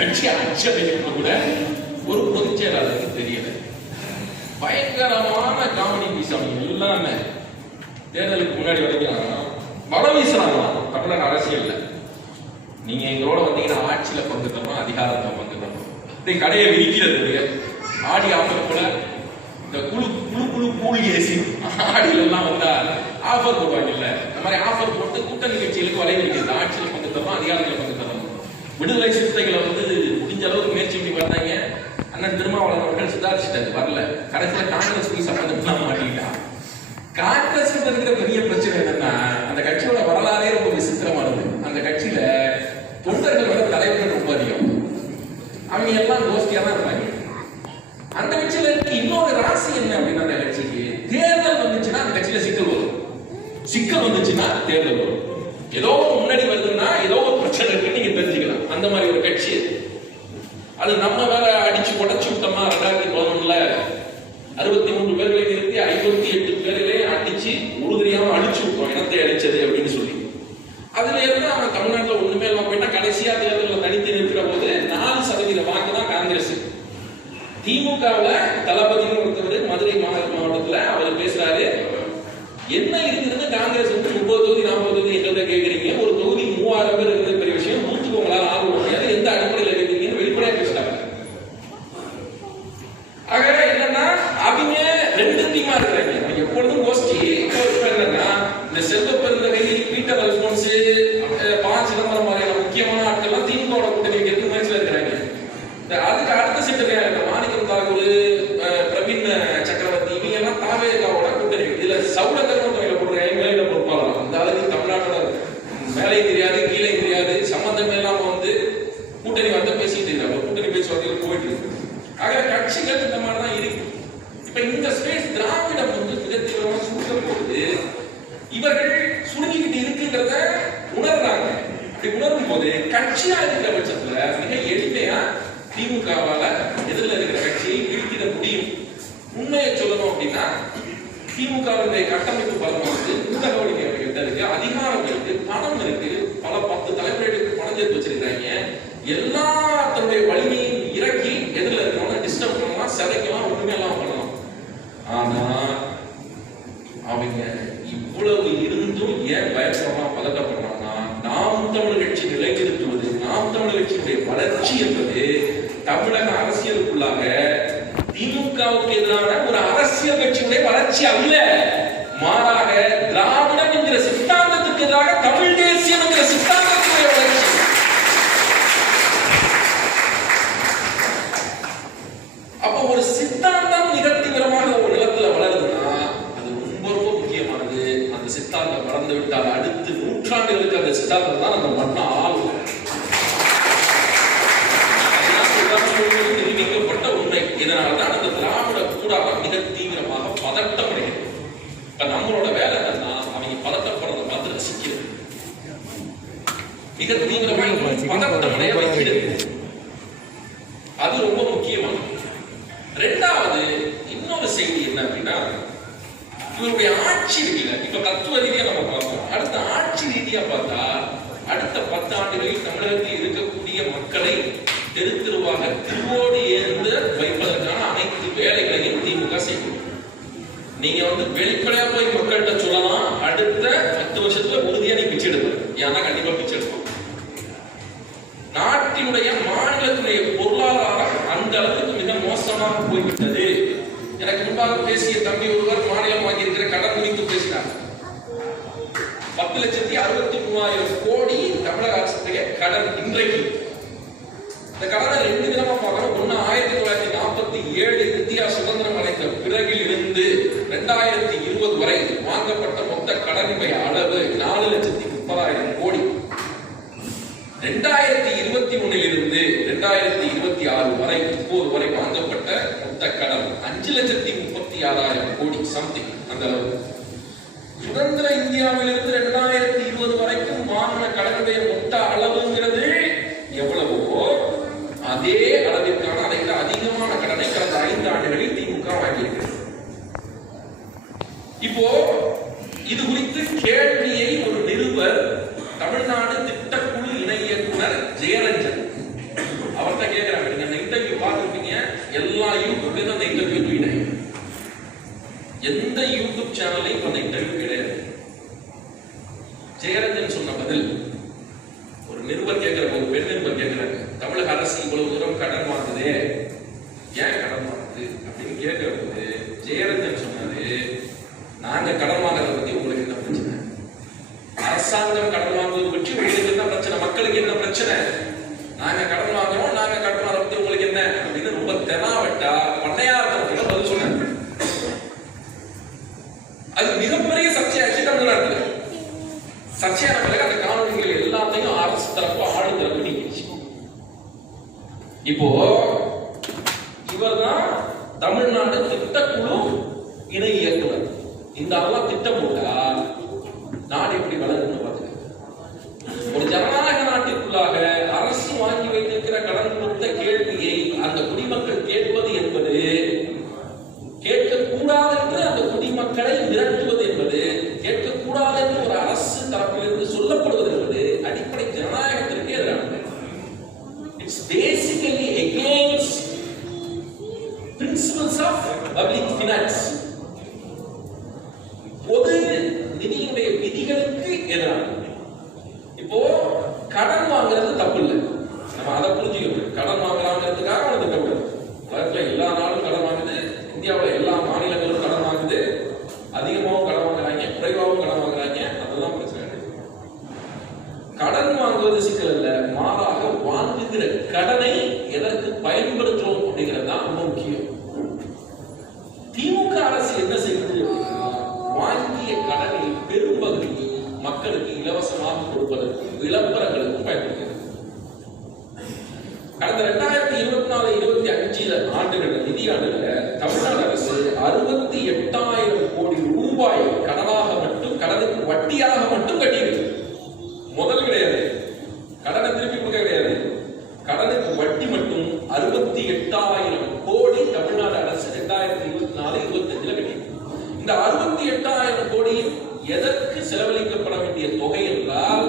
கட்சி ஆட்சியமைப்பு கூட ஒரு பொதுச் செயலாளருக்கு தெரியல. பயங்கரமான காமெடி பீஸ். அவங்க எல்லாமே தேர்தலுக்கு முன்னாடி வரைக்கும் வளம் வீசுறாங்களாம் தமிழக அரசியல்ல. நீங்க எங்களோட வந்தீங்கன்னா ஆட்சியில பங்கு தரணும், அதிகாரத்தை பங்கு தரணும். கடையை விரிக்கிறது ஆடி ஆஃபர் கூட இந்த குழு குழு குழு கூலி ஏசி ஆடியில எல்லாம் வந்தா ஆஃபர் போடுவாங்கல்ல, இந்த மாதிரி ஆஃபர் போட்டு கூட்டணி கட்சிகளுக்கு வலைவிரிக்கிறது. ஆட்சியில பங்கு தரணும், அதிகாரத்துல பங்கு தரணும். விடுதலை சிறுத்தைகளை முடிஞ்ச அளவுக்கு முயற்சி பண்ணி பார்த்தாங்க. அண்ணன் திருமாவளவன் அவர்கள் சுதாரிச்சுட்டாரு, வரல. கடைசியில காங்கிரஸ் போய் சம்பந்தம் மாட்டீங்களா? காங்கிரஸ் இருக்கிற பெரிய பிரச்சனை என்னன்னா, அந்த கட்சியோட வரலாறே ரொம்ப விசித்திரமானது. அந்த கட்சியில தொண்டர்களோட தலைவர்கள் ரொம்ப அதிகம். அவங்க எல்லாம் கோஷ்டியா தான் இருப்பாங்க. அந்த கட்சியில இன்னொரு ராசி என்ன அப்படின்னா, அந்த கட்சிக்கு தேர்தல் வந்துச்சுன்னா அந்த கட்சியில சிக்கல் வரும். சிக்கல் வந்துச்சுன்னா தேர்தல் வரும். ஏதோ முன்னாடி வருதுன்னா ஏதோ ஒரு பிரச்சனை இருக்கு, நீங்க தெரிஞ்சுக்கலாம். அந்த மாதிரி ஒரு கட்சி அது. நம்ம வேற அடிச்சு உடச்சு விட்டோமா 2011ல 63 பேர்களை நிறுத்தி 58 பேர்களே அடிச்சு உறுதியாம அடிச்சு விட்டோம், இனத்தை அடிச்சது அப்படின்னு சொல்லி. அதுல இருந்து அவன் தமிழ்நாட்டில் ஒண்ணுமே இல்லாம போயிட்டா. கடைசியா தேர்தலில் தனித்து நிற்கிற போது 4% வாக்கு தான் காங்கிரஸ். திமுகவுல தளபதினு ஒருத்தவர் மதுரை மாவட்டத்துல அவர் பேசுறாரு, என்ன இருக்குதுன்னு காங்கிரஸ் 30 தொகுதி 40 தொகுதி எங்கள்கிட்ட கேட்கறீங்க, ஒரு தொகுதி 3000 பேர் இருக்கிறது பெரிய விஷயம், 100க்கு உங்களால் ஆக முடியாது, எந்த அடிப்படையில் கேட்கறீங்கன்னு வெளிப்படையா பேசிட்டாங்க. ஆக என்னன்னா, அவங்க 2 டீமா இருக்கிறாங்க. எப்பொழுதும் கோஷ்டி என்னன்னா, இந்த செல்வ பெருந்தகை, பீட்டர் அல்போன்ஸ், ப. சிதம்பரம் மாதிரியான முக்கியமான ஆட்கள்லாம் திமுக கூட்டணி வைக்கிறதுக்கு முயற்சியில் இருக்கிறாங்க. அதுக்கு அடுத்த செட்டு மாணிக்கம் தாகூர், பிரவீன் சக்கரவர்த்தி, இவங்க எல்லாம் தாவேகாவோட கூட்டணி. இதுல சவுளக்கர் போடுறாங்க, மேல பொறுப்பாளர். இந்த அளவுக்கு தமிழ்நாட்டோட மேலே தெரியாது, கீழே தெரியாது, சம்பந்தம் இல்லாம கூட்டணி பேசிட்டு இருக்காங்க. கூட்டணி பேச்சுவார்த்தைகள் போயிட்டு இருக்கு. ஆக கட்சிகள் இந்த மாதிரிதான் இருக்கு. இப்ப இந்த ஸ்பேஸ் திராவிடம் மிக தீவிரமா சுருக்கும் போது இவர்கள் சுருங்கிக்கிட்டு இருக்குங்கிறத உணர்றாங்க. அப்படி உணரும் போது கட்சியா இருக்கிற பட்சத்துல மிக எளிமையா திமுகவால எதிரில் இருக்கிற கட்சியை வீழ்த்திட முடியும். உண்மையை சொல்லணும் அப்படின்னா, திமுகவுடைய கட்டமைப்பு பலம் ஊடக வலிமைகிட்ட இருக்கு, அதிகாரம் இருக்கு, பணம் இருக்கு, பல 10 தலைமுறைகளுக்கு பணம் சேர்த்து வச்சிருக்காங்க. எல்லா தன்னுடைய வலிமையும் இறக்கி எதிரில் இருக்கிறவங்க டிஸ்டர்ப் பண்ணலாம், சிதைக்கலாம், ஒண்ணுமே எல்லாம் பண்ணலாம். ஆனா அவங்க இவ்வளவு இருந்தும் ஏன் பயப்படுறாங்க, பதட்டப்படுறாங்கன்னா, நாம் தமிழர் கட்சி நிலைநிறுத்துவது, நாம் தமிழர் கட்சியினுடைய வளர்ச்சி என்பது தமிழக அரசியலுக்குள்ளாக திமுகவுக்கு எதிரான ஒரு அரசியல் கட்சியுடைய வளர்ச்சி அல்ல, மாறாக திராவிடம் என்கிற சித்தாந்தத்துக்கு எதிராக தமிழ் தேசியம் என்கிற சித்தாந்தத்துடைய வளர்ச்சி. அப்போ ஒரு சித்தாந்தம் மிக தீவிரமாக ஒரு நிலத்துல வளருதுன்னா அது ரொம்ப ரொம்ப முக்கியமானது. அந்த சித்தாந்தம் வளர்ந்து விட்டால் அடுத்து நூற்றாண்டுகளுக்கு அந்த சித்தாந்தம் தான் அந்த மண்ணை ஆளும். நிரூபிக்கப்பட்ட உண்மை. இதனால்தான் அந்த திராவிட கூடாரம் மிக தீவிரமாக பதட்டம் அடைகிறது. இப்ப நம்மளோட வேலை என்னன்னா, அவங்க பதட்டப்படுறத பார்த்து ரசிக்கிறது, மிக தீவிரமாக பதட்டம் அடைய வைக்கிறது. அது ரொம்ப முக்கியமானது. ரெண்டாவது இன்னொரு செய்தி என்ன அப்படின்னா, இவருடைய ஆட்சி ரீதியில இப்ப தத்துவ ரீதியா நம்ம பார்ப்போம். அடுத்த ஆட்சி ரீதியா பார்த்தா, அடுத்த 10 ஆண்டுகளில் தமிழகத்தில் இருக்கக்கூடிய மக்களை தெரு தெருவாக திருவோடு ஏந்து வைப்பதற்கான அனைத்து வேலைகளையும் திமுக செய்யும். நீங்க வெளிப்படையா போய் மக்கள்கிட்ட சொல்லலாம், அடுத்த 10 வருஷத்துல உறுதியா நீ பிச்சை எடுப்ப. ஏன்னா கண்டிப்பா பிச்சை எடுப்போம். நாட்டினுடைய மாநிலத்தினுடைய பொருளாதாரம் அந்த அளவுக்கு மிக மோசமாக போய்விட்டது. எனக்கு முன்பாக பேசிய தம்பி ஒருவர் மாநிலம் வாங்கி இருக்கிற கடன் குறித்து பேசினார். 10,63,000 கோடி தமிழக அரசுடைய கடன் இன்றைக்கு. இந்த கடனை 2 தினமா பார்க்கணும். ஒன்னு 1947 இந்தியா சுதந்திரம் அடைந்த பிறகில் இருந்து 2020 வரை வாங்கப்பட்ட மொத்த கடனின் அளவு 4,30,000 கோடி. 2021 இருந்து 2026 வரை இப்போது வரை வாங்கப்பட்ட மொத்த கடன் 5,36,000 கோடி சம்திங். அந்த அளவு சுதந்திர இந்தியாவிலிருந்து 2020 வரைக்கும் வாங்கின கடனுடைய மொத்த அளவுங்கிறது எவ்வளவோ அதே அளவிற்கான அதை விட அதிகமான கடனை கடந்த 5 ஆண்டுகளில் திமுக வாங்கியிருக்கு. இப்போ இது குறித்து கேள்வியை ஒரு நிருபர் தமிழ்நாடு திட்டக்குழு இணை இயக்குனர் ஜெயரஞ்சன் அவர் சிம்பிள். ஒரு நிருபர் கேட்கிறாங்க, ஒரு பெண் நிருபர் கேட்கிறாங்க, தமிழக அரசு இவ்வளவு தூரம் கடன் வாங்குது, ஏன் கடன் வாங்குது அப்படின்னு கேட்கிற போது ஜெயரஞ்சன் சொன்னாரு, நாங்க கடன் வாங்குறத பத்தி உங்களுக்கு என்ன பிரச்சனை? அரசாங்கம் கடன் வாங்குவது பற்றி உங்களுக்கு என்ன பிரச்சனை? மக்களுக்கு என்ன பிரச்சனை? நாங்க கடன் வாங்குறோம், நாங்க கடன் வாங்குறத பத்தி உங்களுக்கு என்ன அப்படின்னு ரொம்ப தெனாவட்டா பண்ணையார்த்தத்துல பதில் சொன்னாங்க. அது மிகப்பெரிய சர்ச்சையாச்சு தமிழ்நாட்டுல. சர்ச்சையான பிறகு அந்த காணொலிகள் எல்லாத்தையும் அரசு தரப்பு ஆளு தரப்பு நீக்கிச்சு. இப்போ இவர்தான் தமிழ்நாடு திட்டக்குழு இணை இயக்குனர். இந்த ஆளெல்லாம் திட்டம் போட்டா நாடு எப்படி வளரும்னு பார்த்துக்க. ஒரு ஜனநாயக நாட்டிற்குள்ளாக அரசு வாங்கி வைத்திருக்கிற கடன் கொடுத்த கேள்வியை அந்த குடிமக்கள் கேட்பது என்பது, கேட்கக்கூடாது என்று அந்த குடிமக்களை மிரட்டுவது என்பது, கேட்கக்கூடாது என்று ஒரு அரசு தரப்பிலிருந்து சொல்லப்படுவது என்பது அடிப்படை ஜனநாயகத்திற்கே எதிரானது. It's basically against principles of public finance. பொது நிதியுடைய விதிகளுக்கு எதிரானது. இப்போ கடன் வாங்குறது தப்பு இல்லை, நம்ம அதை புரிஞ்சுக்கணும். கடன் வாங்கலாங்கிறதுக்காக அவன் திட்டப்படும். உலகத்துல எல்லா நாடும் கடன் வாங்குது, இந்தியாவில் எல்லா மாநிலங்களும் கடன் வாங்குது, அதிகமாகவும் கடன் வாங்குறாங்க, குறைவாகவும் கடன் வாங்குறாங்க. அதுதான் பிரச்சனை. கடன் வாங்குவது சிக்கல் இல்ல, மாறாக வாங்குகிற கடனை எதற்கு பயன்படுத்துறோம் அப்படிங்கிறது தான் ரொம்ப முக்கியம். திமுக அரசு என்ன செய்யுது அப்படின்னா, வாங்கிய கடனில் பெரும்பகுதி மக்களுக்கு இலவசமாக கொடுப்பதற்கும் விளம்பரங்களுக்கும் பயன்படுகிறது. கடந்த 2024-25 ஆண்டுகள் நிதியாண்டுல தமிழ்நாடு அரசு 68,000 கோடி ரூபாய் கடனாக மட்டும், கடனுக்கு வட்டியாக மட்டும் கட்டியிருக்கு. முதல் கிடையாது, கடனை திருப்பி கொடுக்க கிடையாது, கடனுக்கு வட்டி மட்டும் 68,000 கோடி தமிழ்நாடு அரசு 2024-25 கட்டியிருக்கு. இந்த 68,000 கோடி எதற்கு செலவழிக்கப்பட வேண்டிய தொகை என்றால்,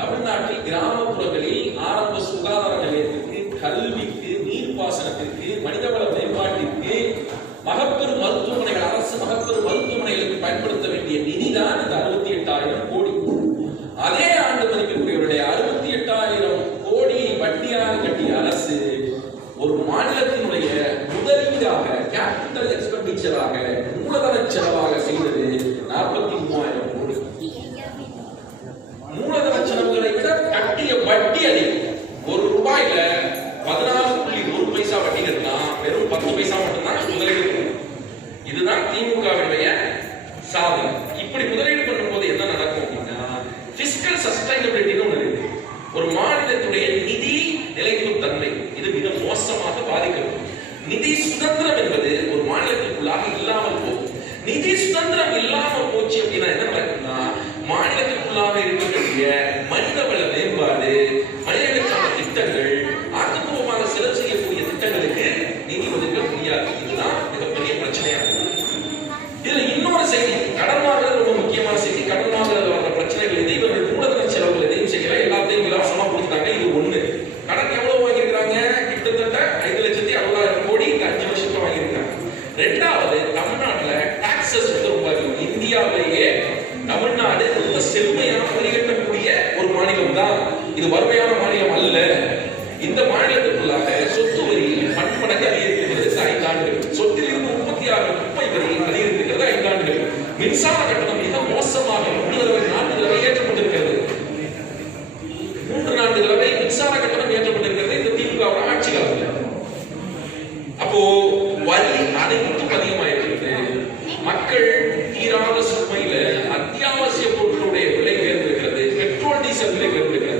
தமிழ்நாட்டில் கிராமப்புறங்களில் ஆரம்ப சுகாதார நிலையத்திற்கு, கல்விக்கு, நீர்ப்பாசனத்திற்கு, மனிதவள மேம்பாட்டிற்கு, மகப்பெரு மருத்துவமனைகள், அரசு மகப்பெரு மருத்துவமனைகளுக்கு பயன்படுத்த வேண்டிய நிதிதான் இந்த 68,000 கோடி. அதே ஆண்டு மதிப்பிற்குரியவருடைய 68,000 கோடியை வட்டியாக கட்டிய அரசு ஒரு மாநிலத்தினுடைய முதலீடாக, கேபிட்டல் எக்ஸ்பெண்டிச்சராக, மூலதன செலவாக செய்தது 43,000 கோடி. மூலதன செலவுகளை விட கட்டிய வட்டி அதிகம். ஒரு ரூபாயில 14.1 பைசா வட்டி கட்டினா வெறும் 10 பைசா மட்டும்தான் முதலீடு. இதுதான் திமுகவுடைய சாதனை. இப்படி முதலீடு பண்ணும்போது என்ன நடக்கும் அப்படின்னா, பிஸ்கல் சஸ்டைனபிலிட்டின்னு ஒன்று இருக்கு. ஒரு மாநிலத்துடைய நிதி நிலைக்கும் தன்மை இது மிக மோசமாக பாதிக்கிறது. நிதி சுதந்திரம் என்பது ஒரு மாநிலத்திற்குள்ளாக இல்லாமல் போகும். நிதி சுதந்திரம் இல்லாமல் போச்சு அப்படின்னா என்ன நடக்கும்னா, மாநிலத்திற்குள்ளாக இருக்கக்கூடிய மனிதவள மேம்பாடு, மனிதர்களுக்கான திட்டங்கள், ஆக்கப்பூர்வமாக செலவு செய்யக்கூடிய திட்டங்களுக்கு நிதி ஒதுக்க முடியாது. இதுதான் மிகப்பெரிய பிரச்சனையாகும். இதுல இன்னொரு செய்தி, கடன் வாங்குறது ரொம்ப முக்கியமான செய்தி. கடன் வாங்குறது வர பிரச்சனைகள் இது. இவர்கள் மூலதன செலவுகள் எதையும் செய்யல, எல்லாத்தையும் இலவசமா கொடுத்தாங்க. இது ஒண்ணு. கடன் எவ்வளவு வாங்கியிருக்காங்க? கிட்டத்தட்ட 5,60,000 கோடி 5 வருஷத்துல வாங்கியிருக்காங்க. ரெண்டாவது, தமிழ்நாட்டுல டாக்ஸஸ் ரொம்ப அதிகம். இந்தியாவிலேயே தமிழ்நாடு ரொம்ப செழுமையான வரி கட்டக்கூடிய ஒரு மாநிலம் தான். இது வறுமையான மாநிலம் அல்ல. இந்த மாநிலத்திற்குள்ளாக சொத்து வரி பன்மடங்கு அதிகரிக்கிறது 5 ஆண்டுகள். சொத்தில் இருந்து 36 குப்பை வரி அதிகரிக்கிறது 5 ஆண்டுகள். மின்சார கட்டணம் மிக மோசமாக 3 தடவை 4 தடவை ஏற்றப்பட்டிருக்கிறது. 3-4 தடவை மின்சார கட்டணம் ஏற்றப்பட்டிருக்கிறது இந்த திமுக ஆட்சி காலத்தில். அப்போ வரி அனைத்தும் அதிகமாயிருக்கிறது. மக்கள் தீராத சுமையில அத்தியாவசிய பொருட்களுடைய விலை உயர்ந்திருக்கிறது. பெட்ரோல் டீசல் விலை உயர்ந்திருக்கிறது.